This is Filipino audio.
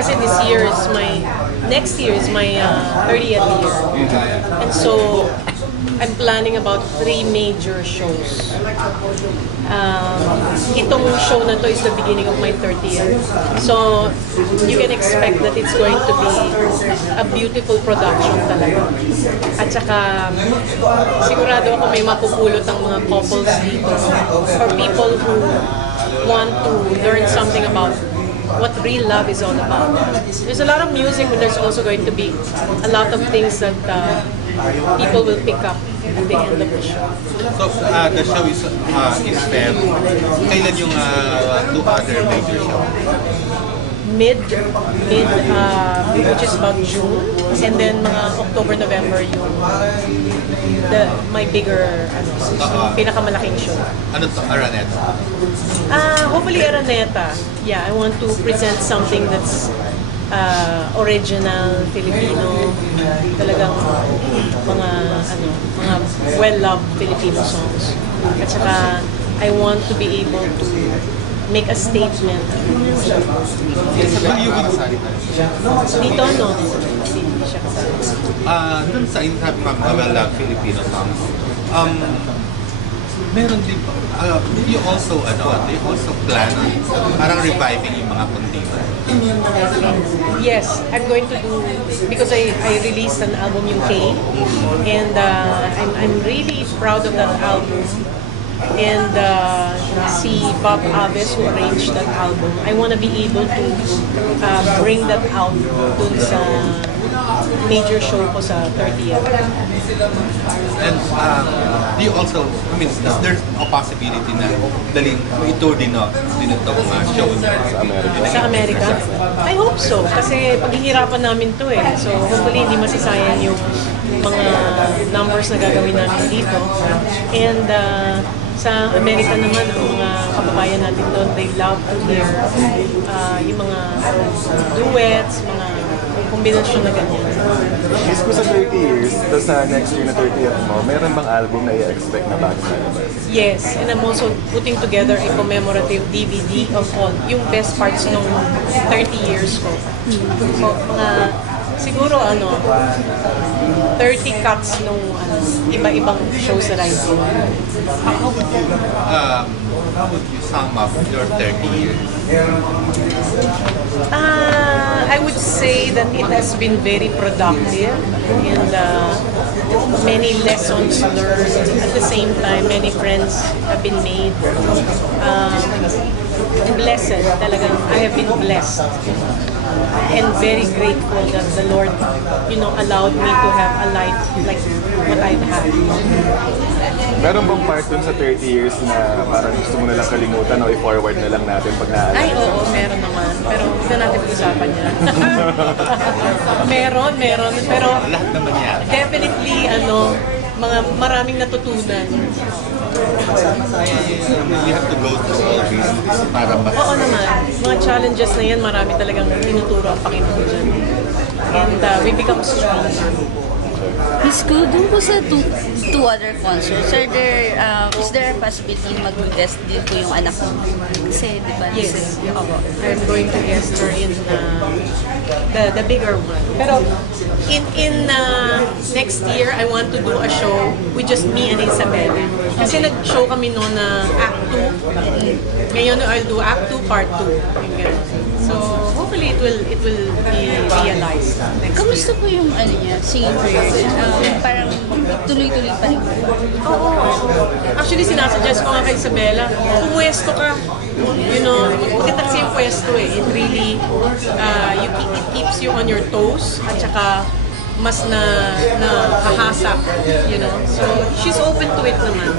Kasi next year is my 30th year. And so, I'm planning about 3 major shows. Itong show na to is the beginning of my 30th. So, you can expect that it's going to be a beautiful production talaga. At saka, sigurado ako may mapupulot ang mga couples dito. For people who want to learn something about what real love is all about. There's a lot of music, but there's also going to be a lot of things that people will pick up at the end of the show. So, the show is in Feb. Kailan yung 2 other major shows? Mid, which is about June, and then mga October, November yung my bigger, pinakamalaking show. Ano to? Araneta? Hopefully Araneta. Yeah, I want to present something that's original, Filipino, talagang mga well-loved Filipino songs. At saka, I want to be able to make a statement. Yung kasali Dito, no? Hindi siya kasali. Dun sa Inhab from well-loved Filipino songs, meron din you also plan on parang reviving yung mga kuntima. Yes, I'm going to do, because I released an album yung K, and I'm really proud of that album. And si Bob Aves, who arranged that album, I want to be able to bring that out dun sa major show ko sa 30th. And do you also, I mean, is there a possibility na itour din itong show Sa Amerika? I hope so, kasi paghihirapan namin to eh. So hopefully hindi masisayang yung mga numbers na gagawin namin dito. And sa Amerika naman, ang mga kababayan natin doon, they love to hear yung mga duets, mga kombinasyon na ganyan. Miss ko sa 30 years, tapos sa next year na 30th mo, meron bang album na i-expect na bagong lalabas? Yes, and I'm also putting together a commemorative DVD of all, yung best parts ng 30 years ko. So, siguro 30 cuts nung iba-ibang shows that I do. How would you sum up your 30 years? I would say that it has been very productive, and many lessons learned. At the same time, many friends have been made. Blessed, talagang I have been blessed. And very grateful that the Lord, allowed me to have a life like what I've had. Meron bang part dun sa 30 years na parang gusto mo na lang kalimutan o i-forward na lang natin pag naalala? Ay, oo, meron naman. Pero huwag na natin pag-usapan yan. meron. Pero Lahat naman yan. definitely, maraming natutunan. You have to go through all this para Oo naman. Mga challenges na yan, marami talagang tinuturo ang Panginoon dyan. And we become strong. Miss Ku, dun po sa two other concerts, is there a possibility mag-guest din po yung anak mo? Kasi, di ba? Yes. I'm going to guest her in the bigger one. Pero in next year, I want to do a show with just me and Isabel. Kasi nag-show kami noon na Act 2. Ngayon, I'll do Act 2, Part 2. So, hopefully, it will be realized next year. Kamusta po yung singing career? Parang tuloy-tuloy pa rin. Oo. Actually, sinasuggest ko nga kay Isabela, pumwesto ka. Maganda kasi yung pwesto eh. It really, it keeps you on your toes, at saka mas na hahasa, So, she's open to it naman.